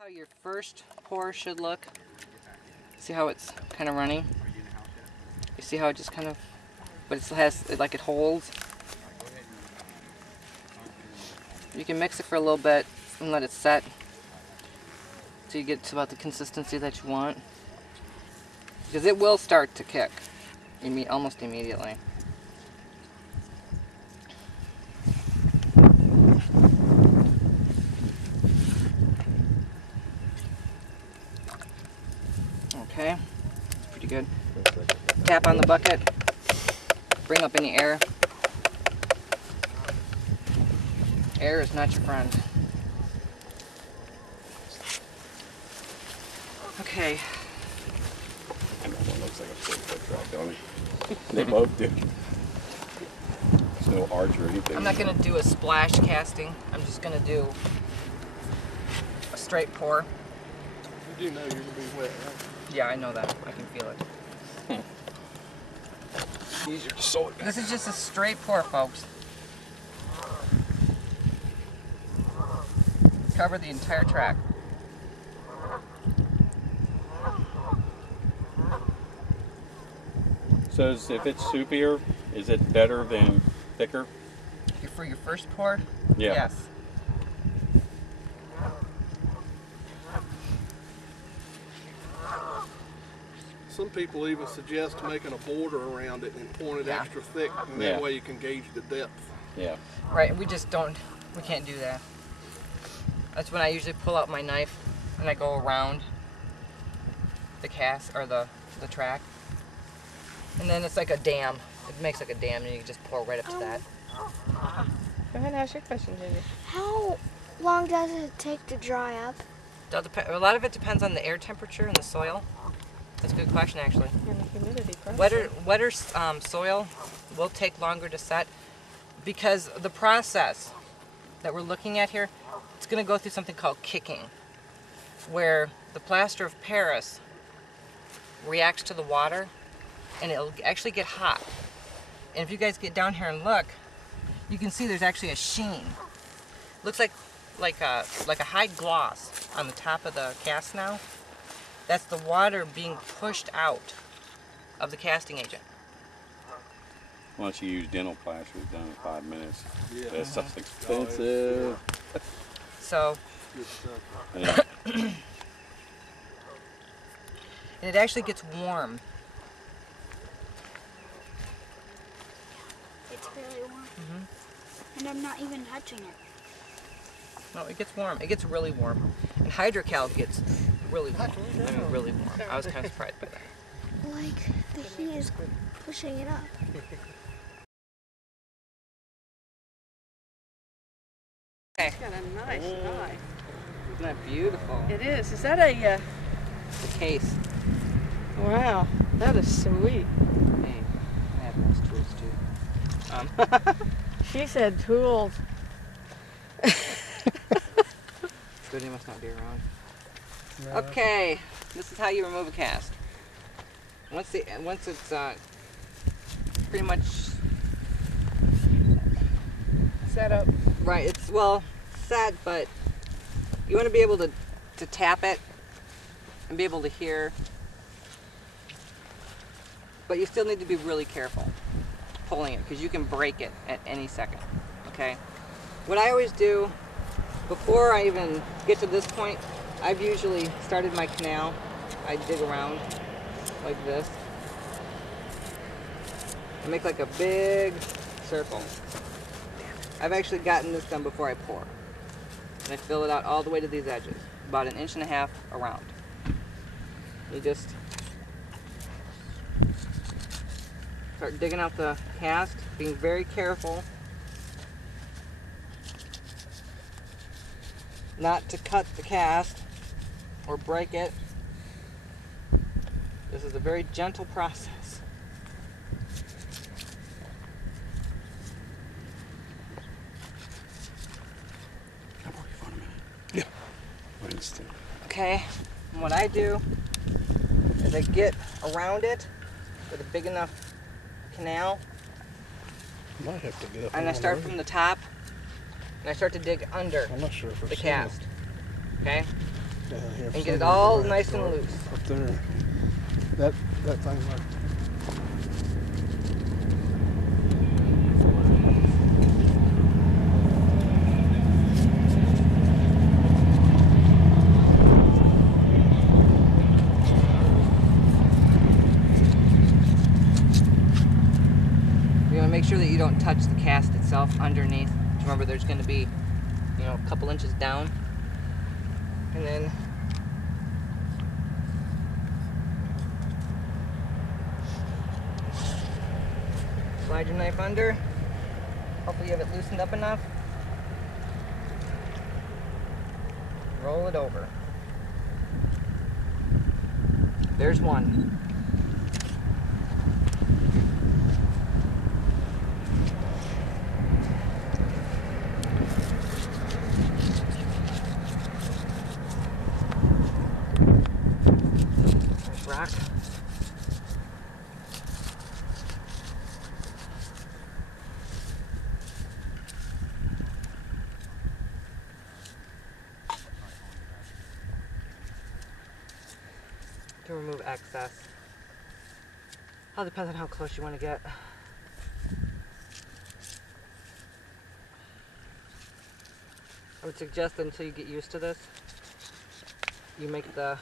How your first pour should look. See how it's kind of running? You see how it just kind of, but it still has, like it holds. You can mix it for a little bit and let it set so you get to about the consistency that you want. Because it will start to kick almost immediately. Okay, pretty good. Tap on the bucket, bring up any air. Air is not your friend. Okay. And that one looks like a 4-foot drop, don't it? They both do. There's no arch or anything. I'm not going to do a splash casting. I'm just going to do a straight pour. You do know you're going to be wet, right? Yeah, I know that. I can feel it. Easier to sew it down. This is just a straight pour, folks. Cover the entire track. So if it's soupier, is it better than thicker? For your first pour? Yeah. Yes. Some people even suggest making a border around it and pouring it Yeah. extra thick, and Yeah. that way you can gauge the depth. Yeah. Right, we can't do that. That's when I usually pull out my knife and I go around the cast, or the track. And then it's like a dam. It makes like a dam and you can just pour right up to that. Go ahead and ask your question, Gigi. How long does it take to dry up? A lot of it depends on the air temperature and the soil. That's a good question, actually. And the humidity process. Wetter soil will take longer to set because the process that we're looking at here, it's going to go through something called kicking, where the plaster of Paris reacts to the water and it'll actually get hot. And if you guys get down here and look, you can see there's actually a sheen. Looks like a high gloss on the top of the cast now. That's the water being pushed out of the casting agent. Why don't you use dental plaster? It's done in 5 minutes. Yeah. That stuff's expensive. So, Good stuff. Yeah. and it actually gets warm. It's really warm. And I'm not even touching it. No, it gets warm. It gets really warm. And Hydrocal gets really warm. I mean, really warm. I was kind of surprised by that. Like, the heat is pushing it up. Okay. It's got a nice knife. Isn't that beautiful? It is. Is that a, The case. wow, that is sweet. Hey, I have nice tools too. She said tools. Good, he must not be around. Okay, this is how you remove a cast. Once it's pretty much Set up. right, it's set, but you want to be able to tap it and be able to hear. But you still need to be really careful pulling it because you can break it at any second. Okay. What I always do before I even get to this point, I've usually started my canal. I dig around like this. I make like a big circle. I've actually gotten this done before I pour. And I fill it out all the way to these edges, about 1.5 inches around. You just start digging out the cast, being very careful not to cut the cast or break it. This is a very gentle process. Can I borrow your phone a minute? Yeah. For instance. Okay, and what I do is I get around it with a big enough canal, Might have to get up. and I start from the top, and I start to dig under I'm not sure if the cast. Okay? down here. And get it all nice and loose. Up there. That thing there. You want to make sure that you don't touch the cast itself underneath. Remember, there's going to be, you know, a couple inches down. And then slide your knife under. Hopefully you have it loosened up enough. Roll it over. There's one. Nice rock. To remove excess. All depends on how close you want to get. I would suggest that until you get used to this, you make the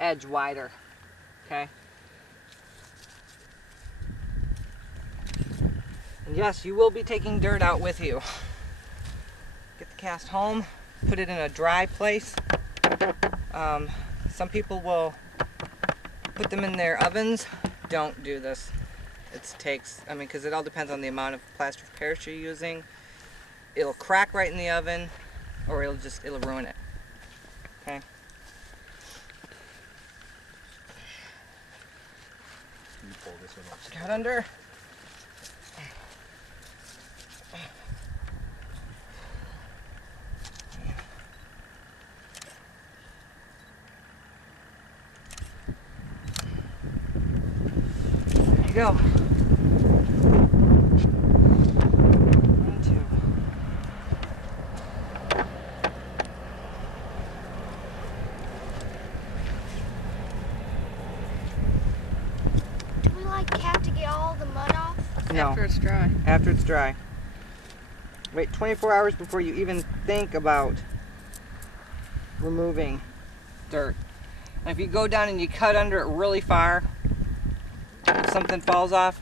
edge wider, okay? And yes, you will be taking dirt out with you. Get the cast home, put it in a dry place. Some people will put them in their ovens. Don't do this. Because it all depends on the amount of plaster of Paris you're using. It'll crack right in the oven, or it'll ruin it. Okay. Can you pull this one up? Cut under. There you go. 1, 2. Do we like have to get all the mud off? No. After it's dry. After it's dry. Wait 24 hours before you even think about removing dirt. And if you go down and you cut under it really far, if something falls off,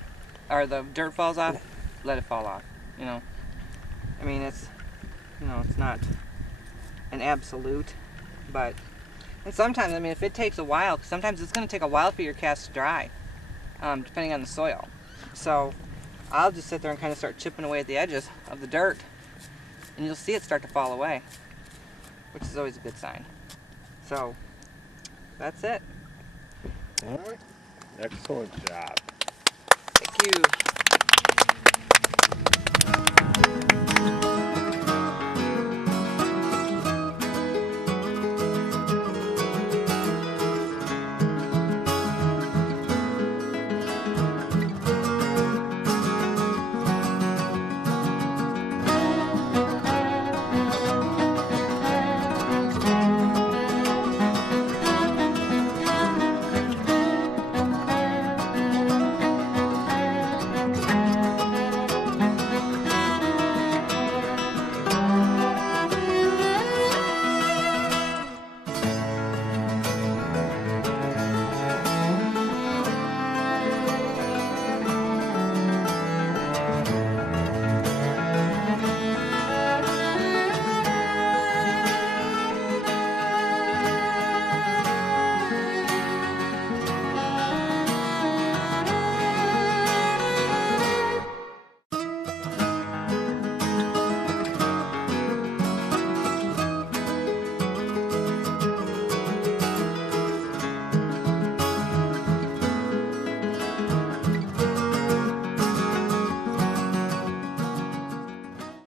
or the dirt falls off, let it fall off, you know. I mean, it's not an absolute, but, and sometimes, I mean, if it takes a while, sometimes it's going to take a while for your cast to dry, depending on the soil. So I'll just sit there and kind of start chipping away at the edges of the dirt, and you'll see it start to fall away, which is always a good sign. So that's it. All right. Excellent job. Thank you.